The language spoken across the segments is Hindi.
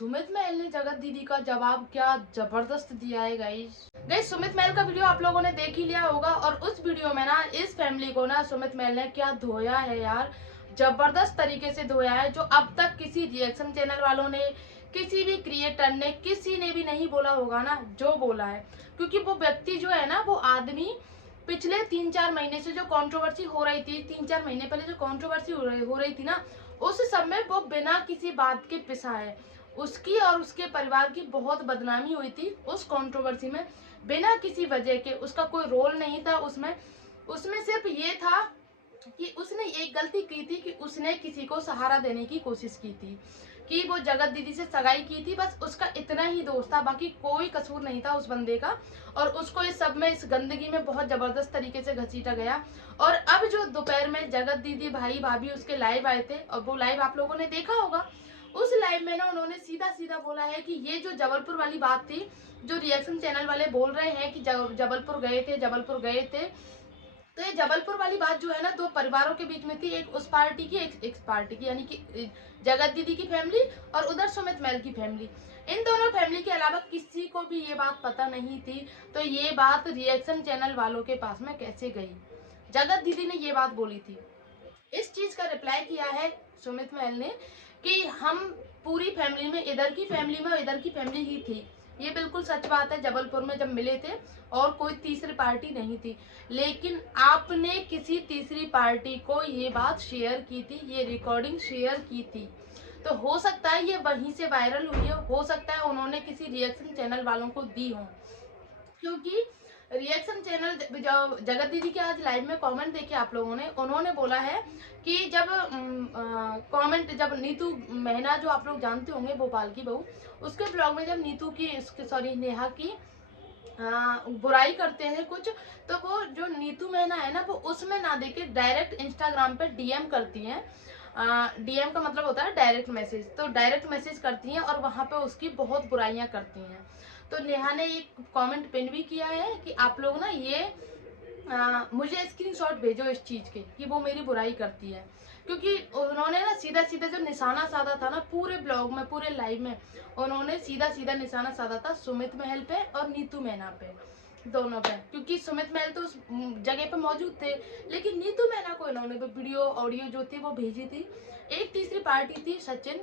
सुमित महल ने जगत दीदी का जवाब क्या जबरदस्त दिया है गाइस। गाइस सुमित महल का वीडियो आप लोगों ने देख ही लिया होगा और उस वीडियो में ना इस फैमिली को ना सुमित महल ने क्या धोया है यार, जबरदस्त तरीके से धोया है, जो अब तक किसी रिएक्शन चैनल वालों ने, किसी भी क्रिएटर ने, किसी ने भी नहीं बोला होगा ना जो बोला है। क्योंकि वो व्यक्ति जो है ना, वो आदमी पिछले 3-4 महीने से जो कंट्रोवर्सी हो रही थी, 3-4 महीने पहले जो कंट्रोवर्सी हो रही थी ना, उस समय वो बिना किसी बात के पिसा है। उसकी और उसके परिवार की बहुत बदनामी हुई थी उस कंट्रोवर्सी में, बिना किसी वजह के। उसका कोई रोल नहीं था उसमें। उसमें सिर्फ ये था कि उसने एक गलती की थी कि उसने किसी को सहारा देने की कोशिश की थी, कि वो जगत दीदी से सगाई की थी, बस उसका इतना ही दोष था, बाकी कोई कसूर नहीं था उस बंदे का। और उसको इस सब में, इस गंदगी में बहुत जबरदस्त तरीके से घसीटा गया। और अब जो दोपहर में जगत दीदी, भाई भाभी उसके लाइव आए थे, और वो लाइव आप लोगों ने देखा होगा। उस लाइव में ना उन्होंने सीधा सीधा बोला है कि ये जो जबलपुर वाली बात थी, जो रिएक्शन चैनल वाले बोल रहे हैं कि जबलपुर गए थे, जबलपुर गए थे, तो ये जबलपुर वाली बात जो है ना, दो परिवारों के बीच में थी, एक उस पार्टी की, एक इस पार्टी की, यानी कि जगत दीदी की फैमिली और उधर सुमित महल की फैमिली। इन दोनों फैमिली के अलावा किसी को भी ये बात पता नहीं थी। तो ये बात रिएक्शन चैनल वालों के पास में कैसे गई? जगत दीदी ने ये बात बोली थी। इस चीज का रिप्लाई किया है सुमित महल ने कि हम पूरी फैमिली में, इधर की फैमिली में और इधर की फैमिली ही थी। ये बिल्कुल सच बात है, जबलपुर में जब मिले थे और कोई तीसरी पार्टी नहीं थी। लेकिन आपने किसी तीसरी पार्टी को ये बात शेयर की थी, ये रिकॉर्डिंग शेयर की थी। तो हो सकता है ये वहीं से वायरल हुई हो सकता है उन्होंने किसी रिएक्शन चैनल वालों को दी हो। क्योंकि रिएक्शन चैनल, जगत दीदी के आज लाइव में कमेंट देखे आप लोगों ने, उन्होंने बोला है कि जब कमेंट, जब नीतू मेहना, जो आप लोग जानते होंगे भोपाल की बहू, उसके ब्लॉग में जब नीतू की, सॉरी नेहा की बुराई करते हैं कुछ, तो वो जो नीतू मेहना है ना, वो उसमें ना देके डायरेक्ट इंस्टाग्राम पे डीएम करती हैं। डीएम का मतलब होता है डायरेक्ट मैसेज, तो डायरेक्ट मैसेज करती हैं और वहां पे उसकी बहुत बुराइयां करती हैं। तो नेहा ने एक कमेंट पिन भी किया है कि आप लोग ना ये मुझे स्क्रीनशॉट भेजो इस चीज के कि वो मेरी बुराई करती है। क्योंकि उन्होंने ना सीधा सीधा जो निशाना साधा था ना, पूरे ब्लॉग में, पूरे लाइव में उन्होंने सीधा सीधा निशाना साधा था सुमित महल पे और नीतू मैना पे, दोनों पे। क्योंकि सुमित महल तो उस जगह पे मौजूद थे, लेकिन नीतू मैना को इन्होंने वो वीडियो ऑडियो जो थी वो भेजी थी। एक तीसरी पार्टी थी सचिन,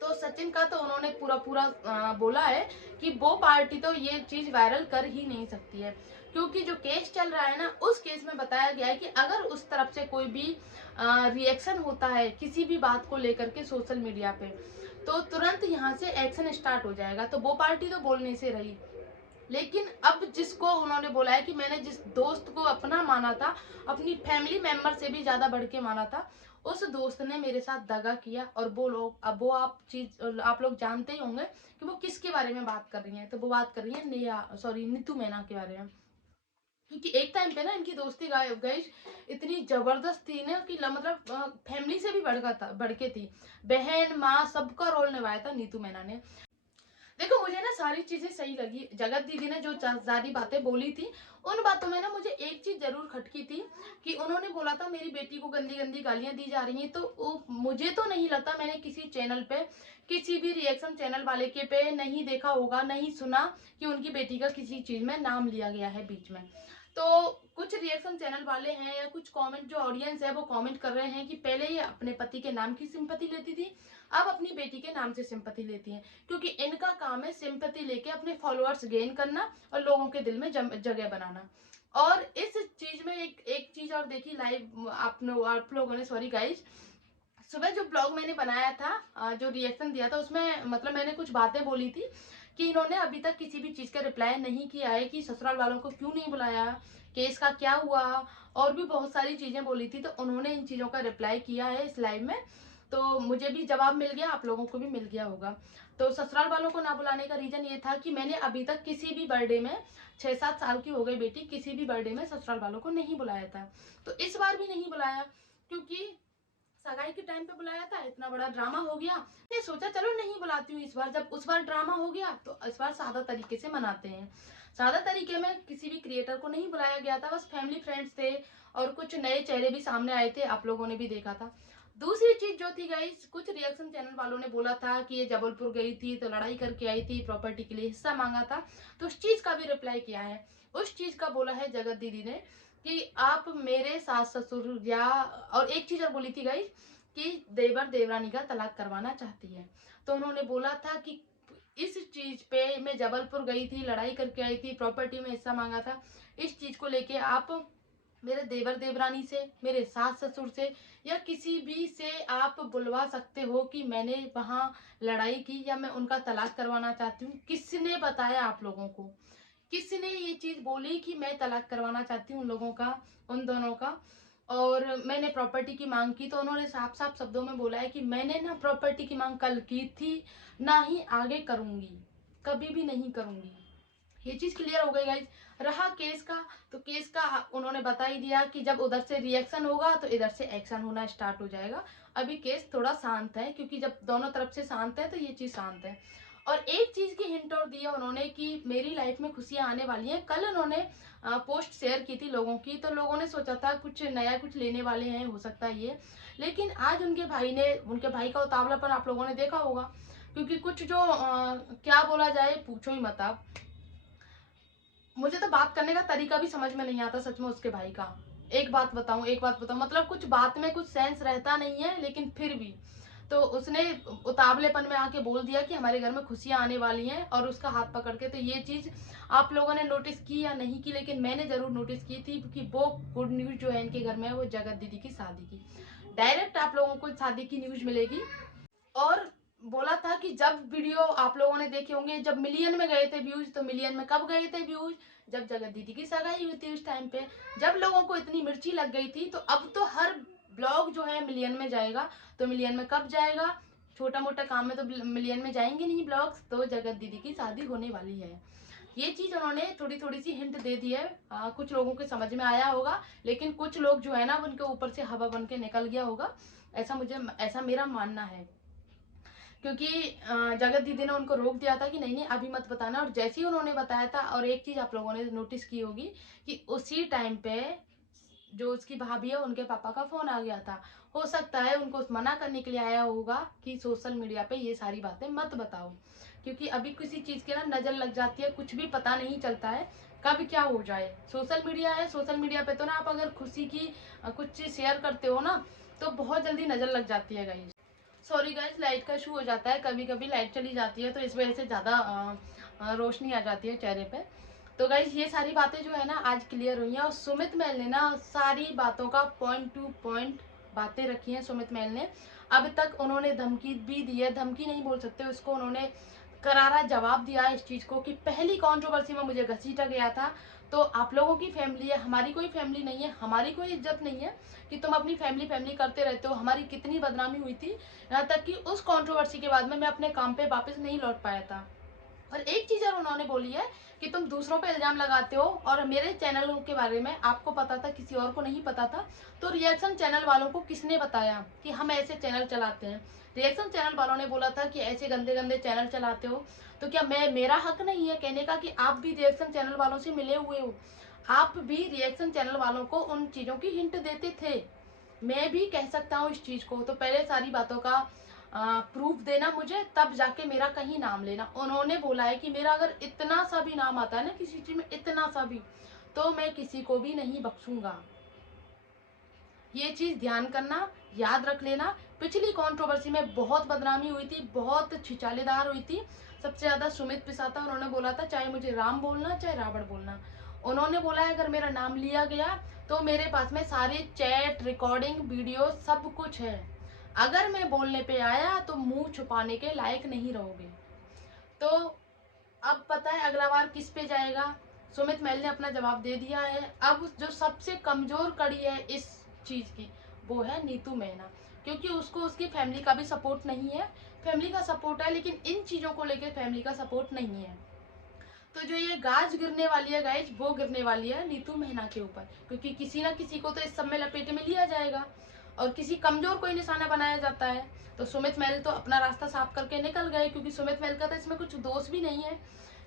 तो सचिन का तो उन्होंने पूरा पूरा बोला है कि वो पार्टी तो ये चीज वायरल कर ही नहीं सकती है। क्योंकि जो केस चल रहा है ना, उस केस में बताया गया है कि अगर उस तरफ से कोई भी रिएक्शन होता है किसी भी बात को लेकर के सोशल मीडिया पे, तो तुरंत यहाँ से एक्शन स्टार्ट हो जाएगा। तो वो पार्टी तो बोलने से रही। लेकिन अब जिसको उन्होंने बोला है कि मैंने जिस दोस्त को अपना माना था, अपनी फैमिली मेंबर से भी ज्यादा बढ़ के माना था, उस दोस्त ने मेरे साथ दगा किया। और वो लोग, अब वो आप लोग जानते ही होंगे कि वो किसके बारे में बात कर रही हैं। तो वो बात कर रही है नेहा, सॉरी नीतू मैना के बारे में। क्योंकि एक टाइम पे ना इनकी दोस्ती गई इतनी जबरदस्त थी ना कि मतलब फैमिली से भी बढ़ के थी। बहन, माँ, सबका रोल निभाया था नीतू मैना ने। देखो मुझे ना सारी चीजें सही लगी। जगत दीदी ने जो सारी बातें बोली थी, उन बातों में ना मुझे एक चीज जरूर खटकी थी कि उन्होंने बोला था मेरी बेटी को गंदी गंदी गालियां दी जा रही हैं। तो मुझे तो नहीं लगता मैंने किसी चैनल पे, किसी भी रिएक्शन चैनल वाले के पे नहीं देखा होगा, नहीं सुना कि उनकी बेटी का किसी चीज में नाम लिया गया है बीच में। तो कुछ रिएक्शन चैनल वाले हैं या कुछ कमेंट, जो ऑडियंस है वो कमेंट कर रहे हैं कि पहले ये अपने पति के नाम की सिंपैथी लेती थी, अब अपनी बेटी के नाम से सिंपैथी लेती हैं। क्योंकि इनका काम है सिंपैथी लेके अपने फॉलोअर्स गेन करना और लोगों के दिल में जगह बनाना। और इस चीज में एक चीज और देखी लाइव आप लोगों ने, सॉरी गाइज, सुबह जो ब्लॉग मैंने बनाया था, जो रिएक्शन दिया था, उसमें मतलब मैंने कुछ बातें बोली थी कि इन्होंने अभी तक किसी भी चीज का रिप्लाई नहीं किया है कि ससुराल वालों को क्यों नहीं बुलाया, केस का क्या हुआ, और भी बहुत सारी चीजें बोली थी। तो उन्होंने इन चीजों का रिप्लाई किया है इस लाइव में। तो मुझे भी जवाब मिल गया, आप लोगों को भी मिल गया होगा। तो ससुराल वालों को ना बुलाने का रीजन ये था कि मैंने अभी तक किसी भी बर्थडे में, 6-7 साल की हो गई बेटी, किसी भी बर्थडे में ससुराल वालों को नहीं बुलाया था। तो इस बार भी नहीं बुलाया, क्योंकि सगाई के टाइम पे बुलाया था, इतना बड़ा ड्रामा हो गया, ने सोचा चलो नहीं बुलाती हूँ इस बार। जब उस बार ड्रामा हो गया तो इस बार सादा तरीके से मनाते हैं। सादा तरीके में किसी भी क्रिएटर को नहीं बुलाया गया था, बस फैमिली फ्रेंड्स थे और कुछ नए चेहरे भी सामने आए थे, आप लोगों ने भी देखा था। दूसरी चीज जो थी गाइस, कुछ रिएक्शन चैनल वालों ने बोला था कि ये जबलपुर गई थी तो लड़ाई करके आई थी, प्रॉपर्टी के लिए हिस्सा मांगा था, तो उस चीज का भी रिप्लाई किया है। उस चीज का बोला है जगत दीदी ने कि आप मेरे सास ससुर या, और एक चीज और बोली थी गाइस कि देवर देवरानी का तलाक करवाना चाहती है। तो उन्होंने बोला था कि इस चीज पे मैं जबलपुर गई थी, लड़ाई करके आई थी, प्रॉपर्टी में हिस्सा मांगा था, इस चीज को लेके आप मेरे देवर देवरानी से, मेरे सास ससुर से या किसी भी से आप बुलवा सकते हो कि मैंने वहां लड़ाई की या मैं उनका तलाक करवाना चाहती हूँ। किसने बताया आप लोगों को? किसने ये चीज बोली कि मैं तलाक करवाना चाहती हूँ उन लोगों का, उन दोनों का? और मैंने प्रॉपर्टी की मांग की तो उन्होंने साफ साफ शब्दों में बोला है कि मैंने ना प्रॉपर्टी की मांग कल की थी, ना ही आगे करूंगी, कभी भी नहीं करूंगी। ये चीज क्लियर हो गई गाइज। रहा केस का, तो केस का उन्होंने बता ही दिया कि जब उधर से रिएक्शन होगा तो इधर से एक्शन होना स्टार्ट हो जाएगा। अभी केस थोड़ा शांत है, क्योंकि जब दोनों तरफ से शांत है तो ये चीज शांत है। और एक चीज की हिंट और दिया उन्होंने कि मेरी लाइफ में खुशियां आने वाली हैं। कल उन्होंने पोस्ट शेयर की थी लोगों की, तो लोगों ने सोचा था कुछ नया कुछ लेने वाले हैं, हो सकता है ये। लेकिन आज उनके भाई ने, उनके भाई का उतावलापन आप लोगों ने देखा होगा, क्योंकि कुछ जो क्या बोला जाए पूछो ही मत आप। मुझे तो बात करने का तरीका भी समझ में नहीं आता सच में उसके भाई का। एक बात बताऊं, मतलब कुछ बात में कुछ सेंस रहता नहीं है, लेकिन फिर भी तो उसने उतावलेपन में आके बोल दिया कि हमारे घर में खुशियां आने वाली हैं, और उसका हाथ पकड़ के। तो ये चीज आप लोगों ने नोटिस की या नहीं की, लेकिन मैंने जरूर नोटिस की थी, क्योंकि वो गुड न्यूज जो है इनके घर में है वो जगत दीदी की शादी की। डायरेक्ट आप लोगों को शादी की न्यूज मिलेगी। और बोला था कि जब वीडियो आप लोगों ने देखे होंगे, जब मिलियन में गए थे व्यूज, तो मिलियन में कब गए थे व्यूज? जब जगत दीदी की सगाई हुई थी उस टाइम पे, जब लोगों को इतनी मिर्ची लग गई थी। तो अब तो हर ब्लॉग जो है मिलियन में जाएगा। तो मिलियन में कब जाएगा? छोटा मोटा काम में तो मिलियन में जाएंगे नहीं ब्लॉग्स। तो जगत दीदी की शादी होने वाली है। ये चीज उन्होंने थोड़ी थोड़ी सी हिंट दे दी है। कुछ लोगों के समझ में आया होगा, लेकिन कुछ लोग जो है ना उनके ऊपर से हवा बन के निकल गया होगा। ऐसा मेरा मानना है, क्योंकि जगत दीदी ने उनको रोक दिया था कि नहीं नहीं अभी मत बताना। और जैसे ही उन्होंने बताया था, और एक चीज आप लोगों ने नोटिस की होगी कि उसी टाइम पे जो उसकी भाभी है उनके पापा का फोन आ गया था। हो सकता है उनको मना करने के लिए आया होगा कि सोशल मीडिया पे ये सारी बातें मत बताओ, क्योंकि अभी किसी चीज की ना नजर लग जाती है, कुछ भी पता नहीं चलता है कब क्या हो जाए। सोशल मीडिया है, सोशल मीडिया पे तो ना आप अगर खुशी की कुछ चीज शेयर करते हो ना, तो बहुत जल्दी नजर लग जाती है गाइस। सॉरी गाइस, लाइट का इशू हो जाता है, कभी कभी लाइट चली जाती है तो इस वजह से ज्यादा रोशनी आ जाती है चेहरे पे। तो गाइस ये सारी बातें जो है ना आज क्लियर हुई हैं, और सुमित मैल ने ना सारी बातों का पॉइंट टू पॉइंट बातें रखी हैं। सुमित मैल ने अब तक उन्होंने धमकी भी दी है, धमकी नहीं बोल सकते उसको, उन्होंने करारा जवाब दिया है इस चीज को कि पहली कंट्रोवर्सी में मुझे घसीटा गया था। तो आप लोगों की फैमिली है, हमारी कोई फैमिली नहीं है, हमारी कोई इज्जत नहीं है कि तुम अपनी फैमिली फैमिली करते रहते हो। हमारी कितनी बदनामी हुई थी, यहाँ तक कि उस कंट्रोवर्सी के बाद में मैं अपने काम पे वापस नहीं लौट पाया था। और एक चीज और उन्होंने बोली है कि तुम दूसरों पे इल्जाम लगाते हो, और मेरे चैनल के बारे में आपको पता था, किसी और को नहीं पता था। तो रिएक्शन चैनल वालों को किसने बताया कि हम ऐसे चैनल चलाते हैं? रिएक्शन चैनल वालों ने बोला था कि ऐसे गंदे गंदे चैनल चलाते हो। तो क्या मेरा हक नहीं है कहने का कि आप भी रिएक्शन चैनल वालों से मिले हुए हो? आप भी रिएक्शन चैनल वालों को उन चीजों की हिंट देते थे। मैं भी कह सकता हूँ इस चीज को। तो पहले सारी बातों का प्रूफ देना मुझे, तब जाके मेरा कहीं नाम लेना। उन्होंने बोला है कि मेरा अगर इतना सा भी नाम आता है ना किसी चीज में, इतना सा भी, तो मैं किसी को भी नहीं बख्शूंगा। ये चीज ध्यान करना, याद रख लेना। पिछली कंट्रोवर्सी में बहुत बदनामी हुई थी, बहुत छिचालेदार हुई थी। सबसे ज्यादा सुमित पिसा था। उन्होंने बोला था चाहे मुझे राम बोलना चाहे रावण बोलना। उन्होंने बोला है अगर मेरा नाम लिया गया तो मेरे पास में सारे चैट रिकॉर्डिंग वीडियो सब कुछ है। अगर मैं बोलने पे आया तो मुंह छुपाने के लायक नहीं रहोगे। तो अब पता है अगला बार किस पे जाएगा। सुमित मैल ने अपना जवाब दे दिया है। अब जो सबसे कमजोर कड़ी है इस चीज की, वो है नीतू मेहना, क्योंकि उसको उसकी फैमिली का भी सपोर्ट नहीं है। फैमिली का सपोर्ट है लेकिन इन चीजों को लेकर फैमिली का सपोर्ट नहीं है। तो जो ये गाज गिरने वाली है गाइज, वो गिरने वाली है नीतू मेहना के ऊपर, क्योंकि किसी ना किसी को तो इस सब में लपेटे में लिया जाएगा, और किसी कमजोर को ही निशाना बनाया जाता है। तो सुमित मैल तो अपना रास्ता साफ करके निकल गए, क्योंकि सुमित मैल का तो इसमें कुछ दोष भी नहीं है।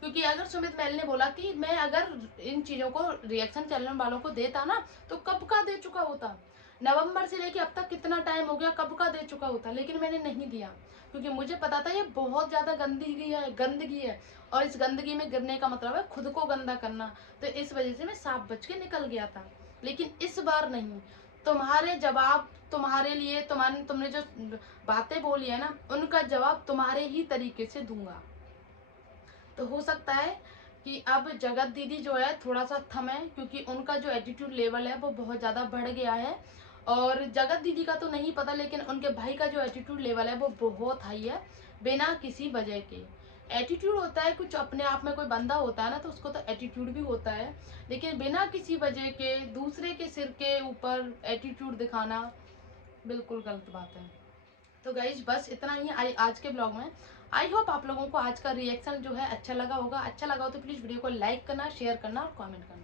क्योंकि अगर सुमित मैल ने बोला कि मैं अगर इन चीजों को रिएक्शन चैनल वालों को देता ना, तो कब का दे चुका होता। नवंबर से लेके अब तक कितना टाइम हो गया, कब का दे चुका होता, लेकिन मैंने नहीं दिया क्योंकि मुझे पता था ये बहुत ज्यादा गंदगी है और इस गंदगी में गिरने का मतलब है खुद को गंदा करना। तो इस वजह से मैं साफ बच के निकल गया था। लेकिन इस बार नहीं, तुम्हारे जवाब तुम्हारे लिए, तुमने जो बातें बोली है ना, उनका जवाब तुम्हारे ही तरीके से दूंगा। तो हो सकता है कि अब जगत दीदी जो है थोड़ा सा थमे, क्योंकि उनका जो एटीट्यूड लेवल है वो बहुत ज़्यादा बढ़ गया है। और जगत दीदी का तो नहीं पता, लेकिन उनके भाई का जो एटीट्यूड लेवल है वो बहुत हाई है, बिना किसी वजह के। एटीट्यूड होता है कुछ अपने आप में, कोई बंदा होता है ना तो उसको तो एटीट्यूड भी होता है, लेकिन बिना किसी वजह के दूसरे के सिर के ऊपर एटीट्यूड दिखाना बिल्कुल गलत बात है। तो गाइज बस इतना ही आज के ब्लॉग में। आई होप आप लोगों को आज का रिएक्शन जो है अच्छा लगा होगा। अच्छा लगा हो तो प्लीज वीडियो को लाइक करना, शेयर करना और कमेंट करना।